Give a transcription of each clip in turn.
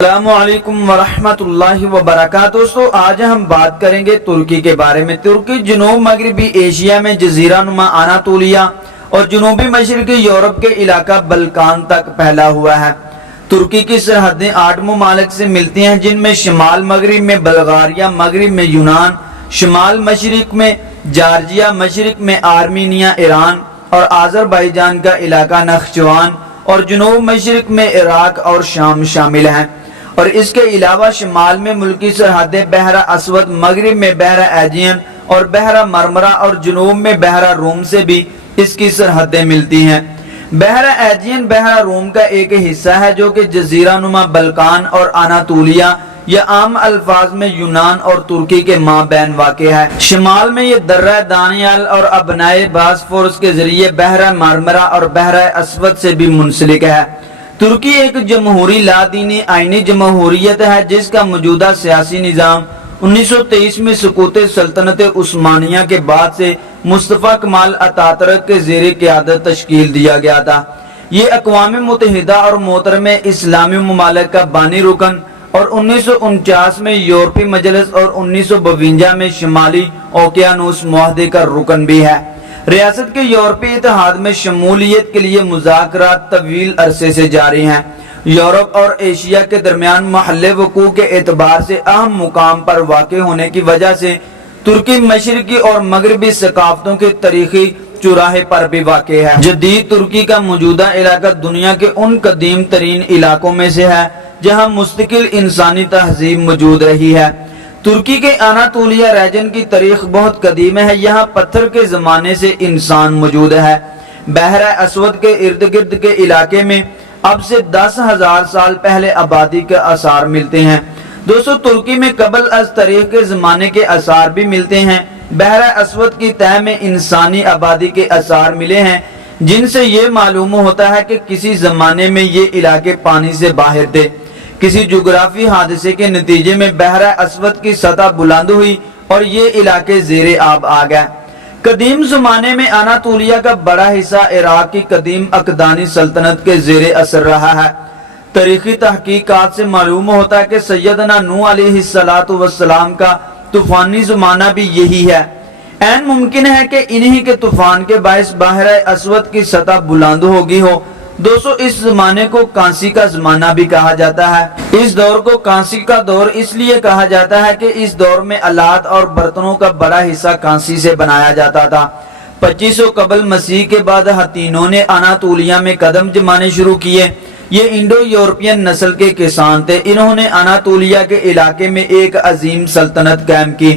السلام علیکم ورحمۃ اللہ وبرکاتہ۔ دوستو آج ہم بات کریں گے ترکی کے بارے میں۔ ترکی جنوب مغربی ایشیا میں جزیرہ نما اناطولیہ اور جنوبی مشرقی یورپ کے علاقہ بلقان تک پھیلا ہوا ہے۔ ترکی کی سرحدیں 8 ممالک سے ملتی ہیں، جن میں شمال مغرب میں بلغاریہ، مغرب میں یونان، شمال مشرق میں جارجیا، مشرق میں آرمینیا، ایران اور آذربائیجان کا علاقہ نخچوان اور جنوب مشرق میں عراق اور شام شامل ہیں۔ اور اس کے علاوہ شمال میں ملکی سرحدیں بحیرہ اسود، مغرب میں بحیرہ ایجین اور بحیرہ مرمرہ اور جنوب میں بحیرہ روم سے بھی اس کی سرحدیں ملتی ہیں۔ بحیرہ ایجین بحیرہ روم کا ایک حصہ ہے جو کہ جزیرہ نما بلقان اور اناطولیہ یا عام الفاظ میں یونان اور ترکی کے مابین واقع ہے۔ شمال میں یہ درہ دانیال اور ابنائے باسفورس کے ذریعے بحیرہ مرمرہ اور بحیرہ اسود سے بھی منسلک ہے۔ ترکی ایک جمہوری لا دینی آئینی جمہوریت ہے جس کا موجودہ سیاسی نظام 1923 میں سقوط سلطنت عثمانیہ کے بعد سے مصطفیٰ کمال اتاترک کے زیر قیادت تشکیل دیا گیا تھا۔ یہ اقوام متحدہ اور محترمہ اسلامی ممالک کا بانی رکن اور 1949 میں یورپی مجلس اور 1952 میں شمالی اوقیانوس معاہدے کا رکن بھی ہے۔ ریاست کے یورپی اتحاد میں شمولیت کے لیے مذاکرات طویل عرصے سے جاری ہیں۔ یورپ اور ایشیا کے درمیان محل وقوع کے اعتبار سے اہم مقام پر واقع ہونے کی وجہ سے ترکی مشرقی اور مغربی ثقافتوں کے تاریخی چوراہے پر بھی واقع ہے۔ جدید ترکی کا موجودہ علاقہ دنیا کے ان قدیم ترین علاقوں میں سے ہے جہاں مستقل انسانی تہذیب موجود رہی ہے۔ ترکی کے اناطولیہ ریجن کی تاریخ بہت قدیم ہے۔ یہاں پتھر کے زمانے سے انسان موجود ہے۔ بحیرہ اسود کے ارد گرد کے علاقے میں اب سے 10,000 سال پہلے آبادی کے آثار ملتے ہیں۔ دوستو ترکی میں قبل از تاریخ کے زمانے کے آثار بھی ملتے ہیں۔ بحیرہ اسود کی تہہ میں انسانی آبادی کے آثار ملے ہیں جن سے یہ معلوم ہوتا ہے کہ کسی زمانے میں یہ علاقے پانی سے باہر تھے۔ کسی جغرافی حادثے کے نتیجے میں بحیرہ اسود کی سطح بلند ہوئی اور یہ علاقے زیر آب آ گئے۔ قدیم زمانے میں اناطولیہ کا بڑا حصہ عراق کی قدیم عقدانی سلطنت کے زیر اثر رہا ہے۔ تاریخی تحقیقات سے معلوم ہوتا ہے کہ سیدنا نوح علیہ السلام کا طوفانی زمانہ بھی یہی ہے۔ عین ممکن ہے کہ انہی کے طوفان کے باعث بحیرہ اسود کی سطح بلند ہوگی ہو۔ دوستو اس زمانے کو کانسی کا زمانہ بھی کہا جاتا ہے۔ اس دور کو کانسی کا دور اس لیے کہا جاتا ہے کہ اس دور میں آلات اور برتنوں کا بڑا حصہ کانسی سے بنایا جاتا تھا۔ 2500 قبل مسیح کے بعد ہتھینوں نے اناطولیہ میں قدم جمانے شروع کیے۔ یہ انڈو یورپین نسل کے کسان تھے۔ انہوں نے اناطولیہ کے علاقے میں ایک عظیم سلطنت قائم کی۔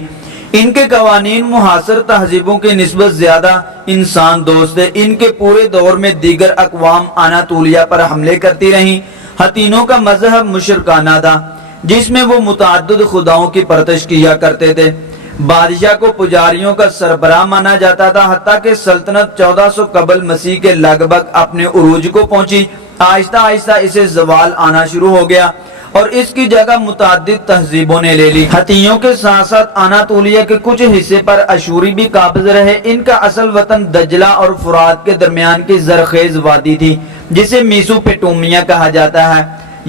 ان کے قوانین محاصر تہذیبوں کے نسبت زیادہ انسان دوست تھے۔ ان کے پورے دور میں دیگر اقوام اناطولیہ پر حملے کرتی رہیں۔ ہتھینوں کا مذہب مشرکانہ تھا جس میں وہ متعدد خداؤں کی پرستش کیا کرتے تھے۔ بادشاہ کو پجاریوں کا سربراہ مانا جاتا تھا، حتیٰ کہ سلطنت 1400 قبل مسیح کے لگ بھگ اپنے عروج کو پہنچی۔ آہستہ آہستہ اسے زوال آنا شروع ہو گیا اور اس کی جگہ متعدد تہذیبوں نے لے لی۔ ہتھیوں کے ساتھ ساتھ اناطولیہ کے کچھ حصے پر اشوری بھی قابض رہے۔ ان کا اصل وطن دجلہ اور فرات کے درمیان کی زرخیز وادی تھی جسے میسوپوٹیمیا کہا جاتا ہے۔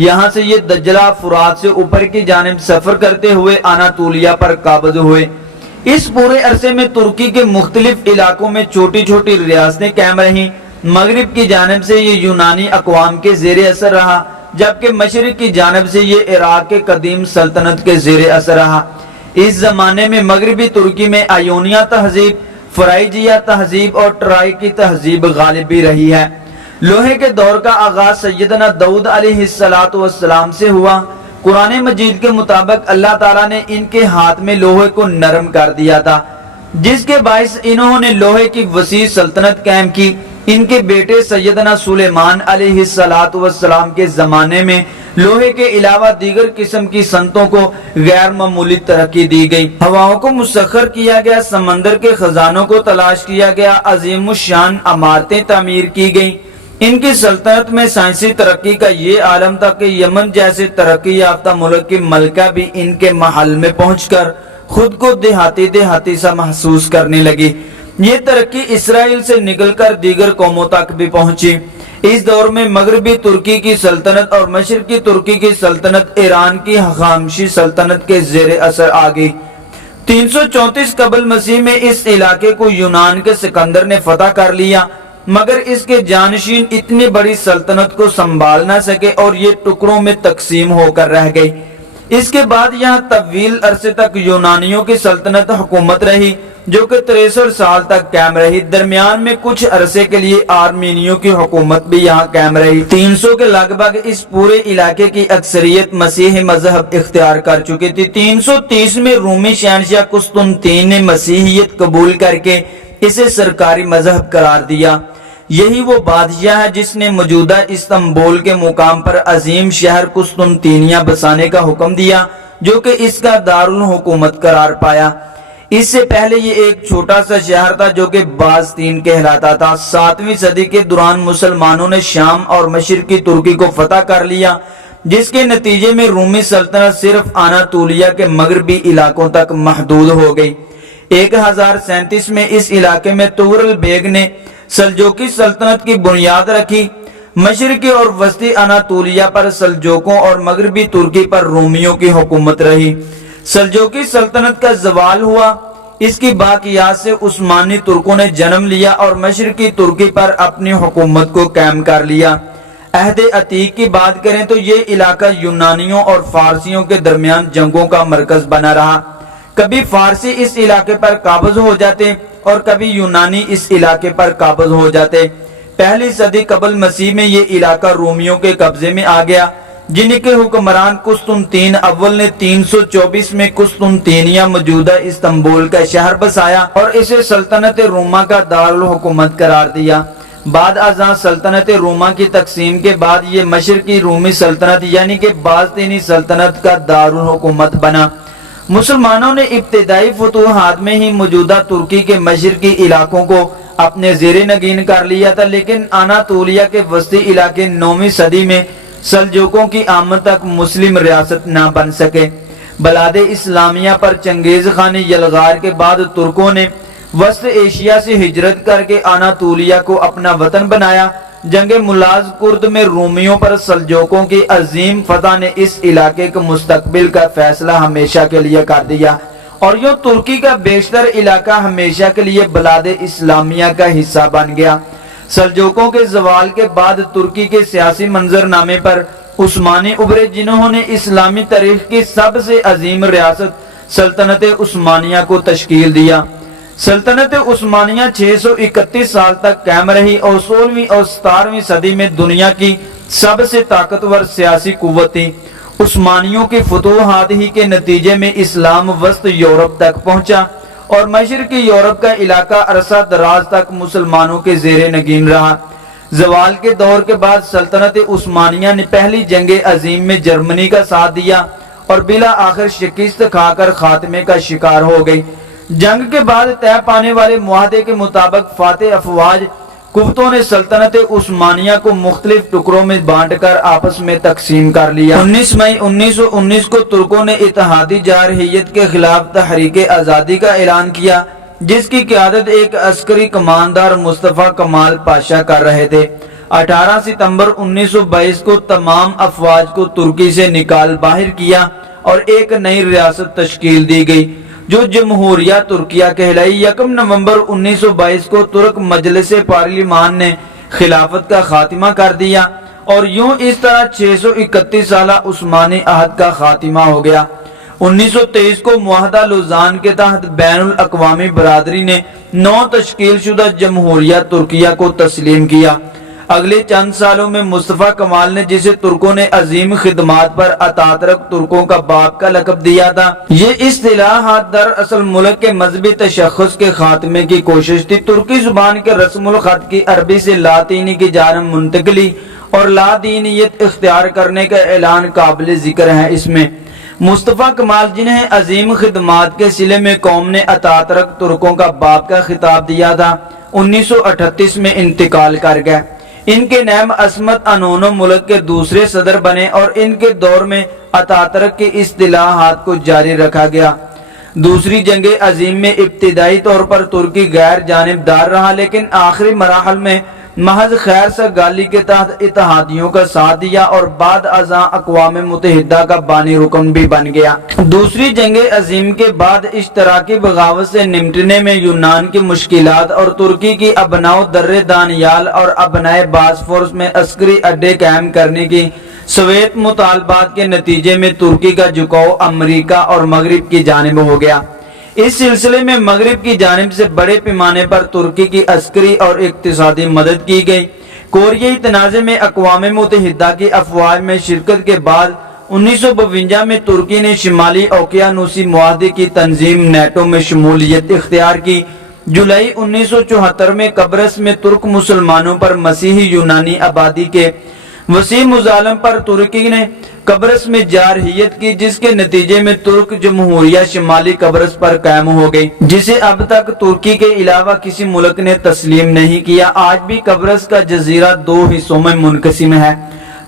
یہاں سے یہ دجلہ فرات سے اوپر کی جانب سفر کرتے ہوئے اناطولیہ پر قابض ہوئے۔ اس پورے عرصے میں ترکی کے مختلف علاقوں میں چھوٹی چھوٹی ریاستیں قائم رہیں۔ مغرب کی جانب سے یہ یونانی اقوام کے زیر اثر رہا، جبکہ مشرق کی جانب سے یہ عراق کے قدیم سلطنت کے زیر اثر رہا۔ اس زمانے میں مغربی ترکی میں آئیونیا تہذیب، فرائیجیا تہذیب اور ٹرائی کی تہذیب غالب بھی رہی ہے۔ لوہے کے دور کا آغاز سیدنا داؤد علیہ السلام سے ہوا۔ قرآن مجید کے مطابق اللہ تعالیٰ نے ان کے ہاتھ میں لوہے کو نرم کر دیا تھا جس کے باعث انہوں نے لوہے کی وسیع سلطنت قائم کی۔ ان کے بیٹے سیدنا سلیمان علیہ السلام کے زمانے میں لوہے کے علاوہ دیگر قسم کی صنعتوں کو غیر معمولی ترقی دی گئی۔ ہواؤں کو مسخر کیا گیا، سمندر کے خزانوں کو تلاش کیا گیا، عظیم الشان عمارتیں تعمیر کی گئیں۔ ان کی سلطنت میں سائنسی ترقی کا یہ عالم تھا کہ یمن جیسے ترقی یافتہ ملک کی ملکہ بھی ان کے محل میں پہنچ کر خود کو دیہاتی سا محسوس کرنے لگی۔ یہ ترقی اسرائیل سے نکل کر دیگر قوموں تک بھی پہنچی۔ اس دور میں مغربی ترکی کی سلطنت اور مشرقی ترکی کی سلطنت ایران کی ہخامنشی سلطنت کے زیر اثر آ گئی۔ 334 قبل مسیح میں اس علاقے کو یونان کے سکندر نے فتح کر لیا، مگر اس کے جانشین اتنی بڑی سلطنت کو سنبھال نہ سکے اور یہ ٹکڑوں میں تقسیم ہو کر رہ گئی۔ اس کے بعد یہاں طویل عرصے تک یونانیوں کی سلطنت حکومت رہی، جو کہ 63 سال تک قائم رہی۔ درمیان میں کچھ عرصے کے لیے آرمینیوں کی حکومت بھی یہاں قائم رہی۔ 300 کے لگ بھگ اس پورے علاقے کی اکثریت مسیحی مذہب اختیار کر چکی تھی۔ 330 میں رومی شہنشاہ قسطنطین نے مسیحیت قبول کر کے اسے سرکاری مذہب قرار دیا۔ یہی وہ بادشاہ ہے جس نے موجودہ استنبول کے مقام پر عظیم شہر قسطنطینیہ بسانے کا حکم دیا، جو کہ اس کا دارالحکومت قرار پایا۔ اس سے پہلے یہ ایک چھوٹا سا شہر تھا جو کہ بازطین کہلاتا تھا۔ 7ویں صدی کے دوران مسلمانوں نے شام اور مشرقی ترکی کو فتح کر لیا، جس کے نتیجے میں رومی سلطنت صرف اناطولیہ کے مغربی علاقوں تک محدود ہو گئی۔ 1037 میں اس علاقے میں تغرل بیگ نے سلجوقی سلطنت کی بنیاد رکھی۔ مشرقی اور وسطی اناطولیہ پر سلجوقوں اور مغربی ترکی پر رومیوں کی حکومت رہی۔ سلجوقی سلطنت کا زوال ہوا، اس کی باقیات سے عثمانی ترکوں نے جنم لیا اور مشرقی ترکی پر اپنی حکومت کو قائم کر لیا۔ عہد عتیق کی بات کریں تو یہ علاقہ یونانیوں اور فارسیوں کے درمیان جنگوں کا مرکز بنا رہا۔ کبھی فارسی اس علاقے پر قابض ہو جاتے اور کبھی یونانی اس علاقے پر قابض ہو جاتے۔ پہلی صدی قبل مسیح میں یہ علاقہ رومیوں کے قبضے میں آ گیا، جن کے حکمران قسطنطین اول نے 324 میں قسطنطینیہ موجودہ استنبول کا شہر بسایا اور اسے سلطنت روما کا دارالحکومت قرار دیا۔ بعد ازاں سلطنت روما کی تقسیم کے بعد یہ مشرقی رومی سلطنت یعنی کہ بازطینی سلطنت کا دارالحکومت بنا۔ مسلمانوں نے ابتدائی فتوحات میں ہی موجودہ ترکی کے مشرقی علاقوں کو اپنے زیر نگین کر لیا تھا، لیکن اناطولیہ کے وسطی علاقے 9ویں صدی میں سلجوقوں کی آمد تک مسلم ریاست نہ بن سکے۔ بلاد اسلامیہ پر چنگیز خان یلغار کے بعد ترکوں نے وسط ایشیا سے ہجرت کر کے اناطولیہ کو اپنا وطن بنایا۔ جنگ ملاز کرد میں رومیوں پر سلجوقوں کی عظیم فتح نے اس علاقے کے مستقبل کا فیصلہ ہمیشہ کے لیے کر دیا، اور یوں ترکی کا بیشتر علاقہ ہمیشہ کے لیے بلاد اسلامیہ کا حصہ بن گیا۔ سلجوقوں کے زوال کے بعد ترکی کے سیاسی منظرنامے پر عثمانی ابھرے، جنہوں نے اسلامی تاریخ کی سب سے عظیم ریاست سلطنت عثمانیہ کو تشکیل دیا۔ سلطنت عثمانیہ 631 سال تک قائم رہی اور 16ویں اور 17ویں صدی میں دنیا کی سب سے طاقتور سیاسی قوت تھی۔ عثمانیوں کی فتوحات ہی کے نتیجے میں اسلام وسط یورپ تک پہنچا اور مشرقی یورپ کا علاقہ عرصہ دراز تک مسلمانوں کے زیر نگین رہا۔ زوال کے دور کے بعد سلطنت عثمانیہ نے پہلی جنگ عظیم میں جرمنی کا ساتھ دیا اور بالآخر شکست کھا کر خاتمے کا شکار ہو گئی۔ جنگ کے بعد طے پانے والے معاہدے کے مطابق فاتح افواج قوتوں نے سلطنت عثمانیہ کو مختلف ٹکڑوں میں بانٹ کر آپس میں تقسیم کر لیا۔ 19 مئی 1919 کو ترکوں نے اتحادی جارحیت کے خلاف تحریک آزادی کا اعلان کیا، جس کی قیادت ایک عسکری کماندار مصطفیٰ کمال پاشا کر رہے تھے۔ 18 ستمبر 1922 کو تمام افواج کو ترکی سے نکال باہر کیا اور ایک نئی ریاست تشکیل دی گئی جو جمہوریہ ترکیہ کہلائی۔ 1 نومبر 1922 کو ترک مجلس پارلیمان نے خلافت کا خاتمہ کر دیا اور یوں اس طرح 631 سالہ عثمانی عہد کا خاتمہ ہو گیا۔ 1923 کو معاہدہ لوزان کے تحت بین الاقوامی برادری نے نو تشکیل شدہ جمہوریہ ترکیہ کو تسلیم کیا۔ اگلے چند سالوں میں مصطفیٰ کمال نے، جسے ترکوں نے عظیم خدمات پر اتاترک ترکوں کا باپ کا لقب دیا تھا، یہ اصطلاحات دراصل ملک کے مذہبی تشخص کے خاتمے کی کوشش تھی۔ ترکی زبان کے رسم الخط کی عربی سے لاطینی کی جانب منتقلی اور لادینیت اختیار کرنے کا اعلان قابل ذکر ہے۔ اس میں مصطفیٰ کمال، جنہیں عظیم خدمات کے صلے میں قوم نے اتاترک ترکوں کا باپ کا خطاب دیا تھا، 1938 میں انتقال کر گئے۔ ان کے نام عصمت انونو ملک کے دوسرے صدر بنے اور ان کے دور میں اتاترک کی اصطلاحات کو جاری رکھا گیا۔ دوسری جنگ عظیم میں ابتدائی طور پر ترکی غیر جانبدار رہا، لیکن آخری مراحل میں محض خیر سگالی کے تحت اتحادیوں کا ساتھ دیا اور بعد ازاں اقوام متحدہ کا بانی رکن بھی بن گیا۔ دوسری جنگ عظیم کے بعد اشتراکی بغاوت سے نمٹنے میں یونان کی مشکلات اور ترکی کی ابناء در دانیال اور ابناء باسفورس میں عسکری اڈے قائم کرنے کی سوویت مطالبات کے نتیجے میں ترکی کا جھکاؤ امریکہ اور مغرب کی جانب ہو گیا۔ اس سلسلے میں مغرب کی جانب سے بڑے پیمانے پر ترکی کی عسکری اور اقتصادی مدد کی گئی۔ کوریائی تنازع میں اقوام متحدہ کی افواج میں شرکت کے بعد 1952 میں ترکی نے شمالی اوقیانوسی معاہدے کی تنظیم نیٹو میں شمولیت اختیار کی۔ جولائی 1974 میں قبرص میں ترک مسلمانوں پر مسیحی یونانی آبادی کے وسیع مظالم پر ترکی نے قبرص میں جارحیت کی، جس کے نتیجے میں ترک جمہوریہ شمالی قبرص پر قائم ہو گئی، جسے اب تک ترکی کے علاوہ کسی ملک نے تسلیم نہیں کیا۔ آج بھی قبرص کا جزیرہ دو حصوں میں منقسم ہے۔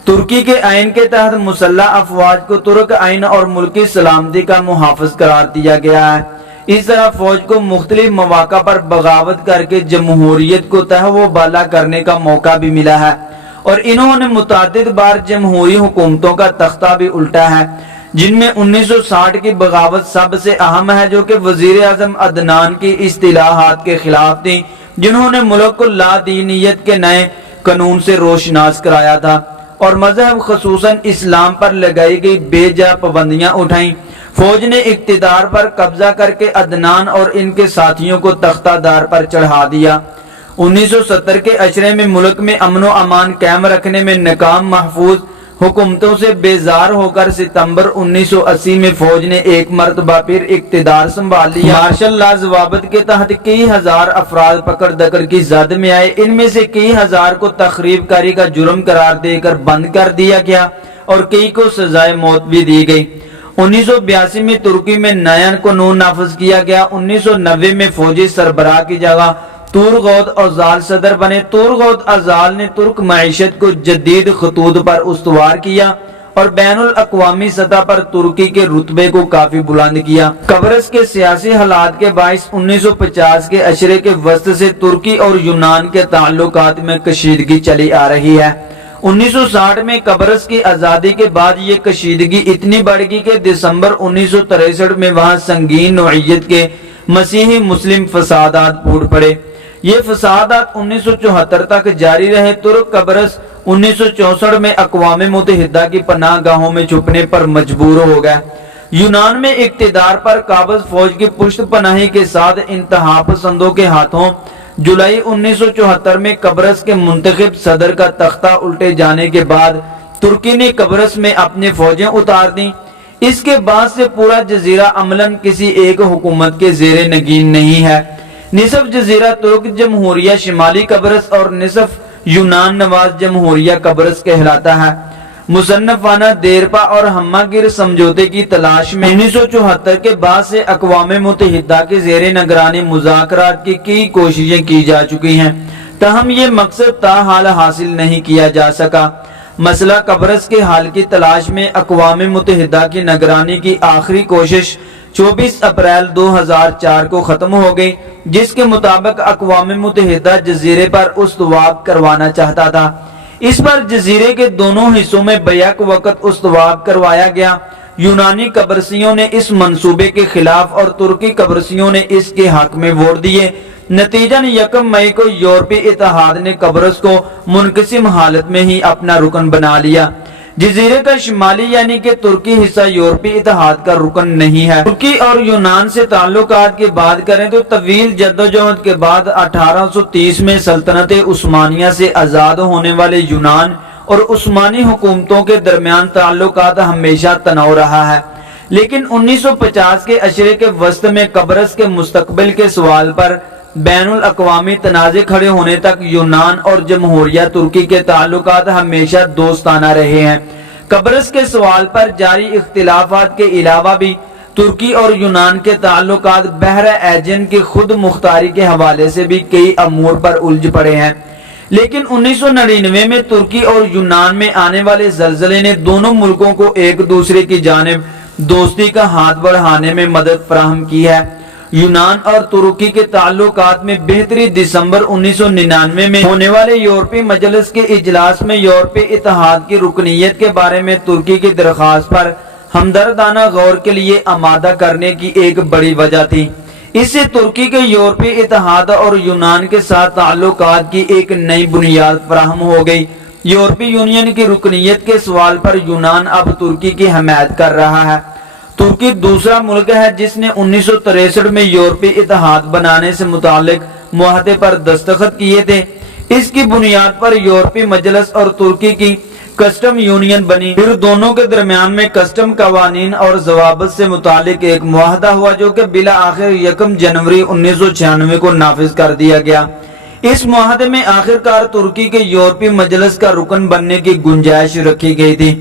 ترکی کے آئین کے تحت مسلح افواج کو ترک آئین اور ملکی سلامتی کا محافظ قرار دیا گیا ہے۔ اس طرح فوج کو مختلف مواقع پر بغاوت کر کے جمہوریت کو تہو و بالا کرنے کا موقع بھی ملا ہے، اور انہوں نے متعدد بار جمہوری حکومتوں کا تختہ بھی الٹا ہے، جن میں 1960 کی بغاوت سب سے اہم ہے، جو کہ وزیر اعظم عدنان کی اصطلاحات کے خلاف تھی، جنہوں نے ملک کو لا دینیت کے نئے قانون سے روشناس کرایا تھا اور مذہب خصوصاً اسلام پر لگائی گئی بے جا پابندیاں اٹھائیں۔ فوج نے اقتدار پر قبضہ کر کے عدنان اور ان کے ساتھیوں کو تختہ دار پر چڑھا دیا۔ 1970 کے عشرے میں ملک میں امن و امان قائم رکھنے میں ناکام محفوظ حکومتوں سے بیزار ہو کر ستمبر 1980 میں فوج نے ایک مرتبہ پھر اقتدار سنبھال لیا۔ مارشل لا ضوابط کے تحت کئی ہزار افراد پکڑ دکڑ کی زد میں آئے، ان میں سے کئی ہزار کو تخریب کاری کا جرم قرار دے کر بند کر دیا گیا اور کئی کو سزائے موت بھی دی گئی۔ 1982 میں ترکی میں نیا قانون نافذ کیا گیا۔ 1990 میں فوجی سربراہ کی جگہ تورغوت اوزال صدر بنے۔ تورغوت اوزال نے ترک معیشت کو جدید خطوط پر استوار کیا اور بین الاقوامی سطح پر ترکی کے رتبے کو کافی بلند کیا۔ قبرص کے سیاسی حالات کے باعث 1950 کے عشرے کے وسط سے ترکی اور یونان کے تعلقات میں کشیدگی چلی آ رہی ہے۔ 1960 میں قبرص کی آزادی کے بعد یہ کشیدگی اتنی بڑھ گئی کہ دسمبر 1963 میں وہاں سنگین نوعیت کے مسیحی مسلم فسادات پھوٹ پڑے۔ یہ فسادات 1974 تک جاری رہے۔ ترک قبرص 1964 میں اقوام متحدہ کی پناہ گاہوں میں چھپنے پر مجبور ہو گئے۔ یونان میں اقتدار پر قابض فوج کی پشت پناہی کے ساتھ انتہا پسندوں کے ہاتھوں جولائی 1974 میں قبرص کے منتخب صدر کا تختہ الٹے جانے کے بعد ترکی نے قبرص میں اپنی فوجیں اتار دیں۔ اس کے بعد سے پورا جزیرہ عملاً کسی ایک حکومت کے زیر نگین نہیں ہے۔ نصف جزیرہ ترک جمہوریہ شمالی قبرص اور نصف یونان نواز جمہوریہ قبرص کہلاتا ہے۔ مصنفانہ دیرپا اور ہمہ سمجھوتے کی تلاش میں 1974 کے بعد سے اقوام متحدہ کے زیر نگرانی مذاکرات کی کئی کوششیں کی جا چکی ہیں، تاہم یہ مقصد تاحال حاصل نہیں کیا جا سکا۔ مسئلہ قبرص کے حل کی تلاش میں اقوام متحدہ کی نگرانی کی آخری کوشش 24 اپریل 2004 کو ختم ہو گئی، جس کے مطابق اقوام متحدہ جزیرے پر استواب کروانا چاہتا تھا۔ اس پر جزیرے کے دونوں حصوں میں بیک وقت استواب کروایا گیا۔ یونانی قبرصیوں نے اس منصوبے کے خلاف اور ترکی قبرصیوں نے اس کے حق میں ووٹ دیے۔ نتیجاً 1 مئی کو یورپی اتحاد نے قبرص کو منقسم حالت میں ہی اپنا رکن بنا لیا۔ جزیرے کا شمالی یعنی کہ ترکی حصہ یورپی اتحاد کا رکن نہیں ہے۔ ترکی اور یونان سے تعلقات کی بات کریں تو طویل جدوجہد کے بعد 1830 میں سلطنت عثمانیہ سے آزاد ہونے والے یونان اور عثمانی حکومتوں کے درمیان تعلقات ہمیشہ تنوع رہا ہے، لیکن 1950 کے عشرے کے وسط میں قبرص کے مستقبل کے سوال پر بین الاقوامی تنازع کھڑے ہونے تک یونان اور جمہوریہ ترکی کے تعلقات ہمیشہ دوستانہ رہے ہیں۔ قبرص کے سوال پر جاری اختلافات کے علاوہ بھی ترکی اور یونان کے تعلقات بحر ایجن کی خود مختاری کے حوالے سے بھی کئی امور پر الجھ پڑے ہیں، لیکن 1999 میں ترکی اور یونان میں آنے والے زلزلے نے دونوں ملکوں کو ایک دوسرے کی جانب دوستی کا ہاتھ بڑھانے میں مدد فراہم کی ہے۔ یونان اور ترکی کے تعلقات میں بہتری۔ دسمبر 1999 میں ہونے والے یورپی مجلس کے اجلاس میں یورپی اتحاد کی رکنیت کے بارے میں ترکی کی درخواست پر ہمدردانہ غور کے لیے آمادہ کرنے کی ایک بڑی وجہ تھی۔ اس سے ترکی کے یورپی اتحاد اور یونان کے ساتھ تعلقات کی ایک نئی بنیاد فراہم ہو گئی۔ یورپی یونین کی رکنیت کے سوال پر یونان اب ترکی کی حمایت کر رہا ہے۔ ترکی دوسرا ملک ہے جس نے 1963 میں یورپی اتحاد بنانے سے متعلق معاہدے پر دستخط کیے تھے۔ اس کی بنیاد پر یورپی مجلس اور ترکی کی کسٹم یونین بنی۔ پھر دونوں کے درمیان میں کسٹم قوانین اور ضوابط سے متعلق ایک معاہدہ ہوا جو کہ بالآخر 1 جنوری 1996 کو نافذ کر دیا گیا۔ اس معاہدے میں آخرکار ترکی کے یورپی مجلس کا رکن بننے کی گنجائش رکھی گئی تھی۔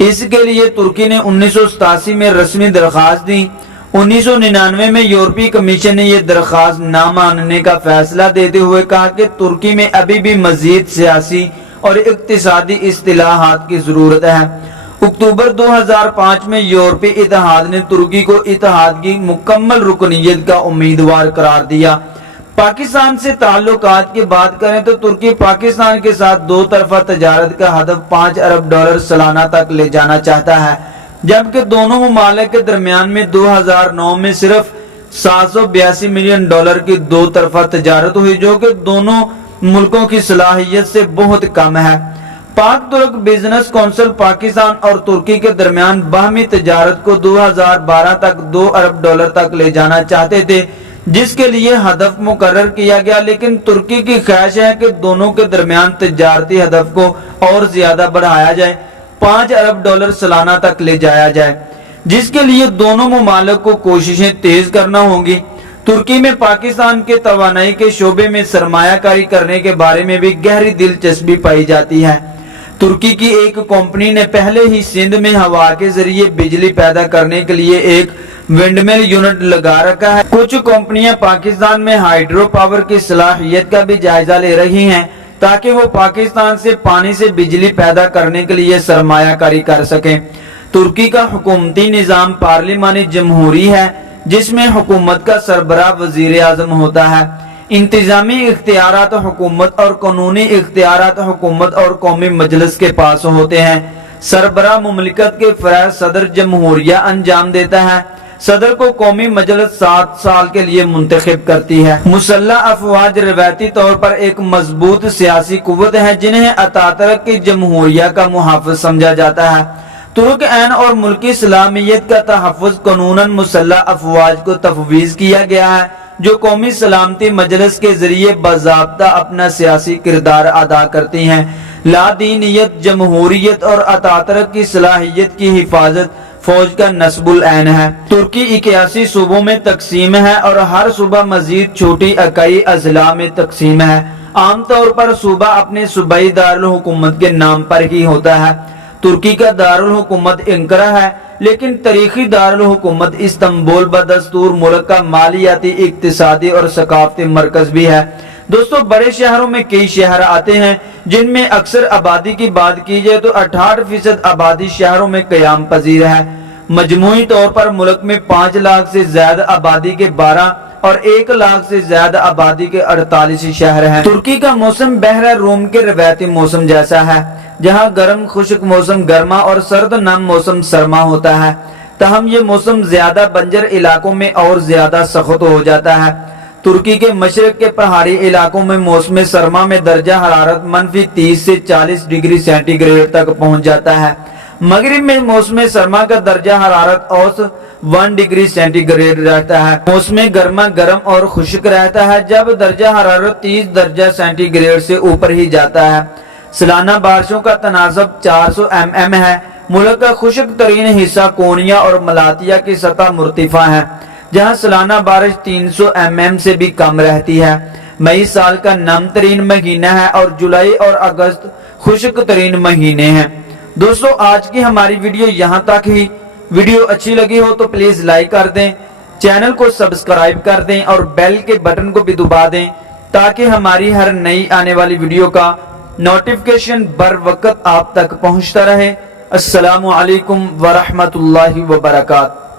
اس کے لیے ترکی نے 1987 میں رسمی درخواست دی۔ 1999 میں یورپی کمیشن نے یہ درخواست نہ ماننے کا فیصلہ دیتے ہوئے کہا کہ ترکی میں ابھی بھی مزید سیاسی اور اقتصادی اصلاحات کی ضرورت ہے۔ اکتوبر 2005 میں یورپی اتحاد نے ترکی کو اتحاد کی مکمل رکنیت کا امیدوار قرار دیا۔ پاکستان سے تعلقات کی بات کریں تو ترکی پاکستان کے ساتھ دو طرفہ تجارت کا ہدف $5 ارب سالانہ تک لے جانا چاہتا ہے، جبکہ دونوں ممالک کے درمیان میں 2009 میں صرف $782 ملین کی دو طرفہ تجارت ہوئی، جو کہ دونوں ملکوں کی صلاحیت سے بہت کم ہے۔ پاک ترک بزنس کونسل پاکستان اور ترکی کے درمیان باہمی تجارت کو 2012 تک $2 ارب تک لے جانا چاہتے تھے، جس کے لیے ہدف مقرر کیا گیا، لیکن ترکی کی خواہش ہے کہ دونوں کے درمیان تجارتی ہدف کو اور زیادہ بڑھایا جائے، $5 ارب سالانہ تک لے جایا جائے، جس کے لیے دونوں ممالک کو کوششیں تیز کرنا ہوں گی۔ ترکی میں پاکستان کے توانائی کے شعبے میں سرمایہ کاری کرنے کے بارے میں بھی گہری دلچسپی پائی جاتی ہے۔ ترکی کی ایک کمپنی نے پہلے ہی سندھ میں ہوا کے ذریعے بجلی پیدا کرنے کے لیے ایک ونڈ مل یونٹ لگا رکھا ہے۔ کچھ کمپنیاں پاکستان میں ہائیڈرو پاور کی صلاحیت کا بھی جائزہ لے رہی ہیں تاکہ وہ پاکستان سے پانی سے بجلی پیدا کرنے کے لیے سرمایہ کاری کر سکیں۔ ترکی کا حکومتی نظام پارلیمانی جمہوری ہے، جس میں حکومت کا سربراہ وزیر اعظم ہوتا ہے۔ انتظامی اختیارات حکومت اور قانونی اختیارات حکومت اور قومی مجلس کے پاس ہوتے ہیں۔ سربراہ مملکت کے فرائض صدر جمہوریہ انجام دیتا ہے۔ صدر کو قومی مجلس 7 سال کے لیے منتخب کرتی ہے۔ مسلح افواج روایتی طور پر ایک مضبوط سیاسی قوت ہے جنہیں اتاترک کی جمہوریہ کا محافظ سمجھا جاتا ہے۔ ترک عین اور ملکی سلامت کا تحفظ قانوناً مسلح افواج کو تفویض کیا گیا ہے، جو قومی سلامتی مجلس کے ذریعے باضابطہ اپنا سیاسی کردار ادا کرتی ہیں۔ لادینیت، جمہوریت اور اتاترک کی صلاحیت کی حفاظت فوج کا نصب العین ہے۔ ترکی 81 صوبوں میں تقسیم ہے اور ہر صوبہ مزید چھوٹی اکائی اضلاع میں تقسیم ہے۔ عام طور پر صوبہ اپنے صوبائی دارالحکومت کے نام پر ہی ہوتا ہے۔ ترکی کا دارالحکومت انقرہ ہے، لیکن تاریخی دارالحکومت استنبول بدستور ملک کا مالیاتی، اقتصادی اور ثقافتی مرکز بھی ہے۔ دوستو، بڑے شہروں میں کئی شہر آتے ہیں جن میں اکثر آبادی کی بات کی جائے تو 68% آبادی شہروں میں قیام پذیر ہے۔ مجموعی طور پر ملک میں 5 لاکھ سے زیادہ آبادی کے 12 اور 1 لاکھ سے زیادہ آبادی کے 48 شہر ہیں۔ ترکی کا موسم بحر روم کے روایتی موسم جیسا ہے، جہاں گرم خشک موسم گرما اور سرد نم موسم سرما ہوتا ہے، تاہم یہ موسم زیادہ بنجر علاقوں میں اور زیادہ سخت ہو جاتا ہے۔ ترکی کے مشرق کے پہاڑی علاقوں میں موسم سرما میں درجہ حرارت -30 سے 40 ڈگری سینٹی گریڈ تک پہنچ جاتا ہے۔ مغرب میں موسم سرما کا درجہ حرارت اوسط 1 ڈگری سینٹی گریڈ رہتا ہے۔ موسم گرما گرم اور خشک رہتا ہے جب درجہ حرارت 30 درجہ سینٹی گریڈ سے اوپر ہی جاتا ہے۔ سالانہ بارشوں کا تناسب 400 mm ہے۔ ملک کا خشک ترین حصہ کونیا اور ملاتیا کی سطح مرتفع ہے، جہاں سالانہ بارش 300 mm سے بھی کم رہتی ہے۔ مئی سال کا نم ترین مہینہ ہے اور جولائی اور اگست خشک ترین مہینے ہیں۔ دوستو، آج کی ہماری ویڈیو یہاں تک ہی۔ ویڈیو اچھی لگی ہو تو پلیز لائک کر دیں، چینل کو سبسکرائب کر دیں اور بیل کے بٹن کو بھی دبا دیں تاکہ ہماری ہر نئی آنے والی ویڈیو کا نوٹیفیکیشن بر وقت آپ تک پہنچتا رہے۔ السلام علیکم ورحمۃ اللہ وبرکاتہ۔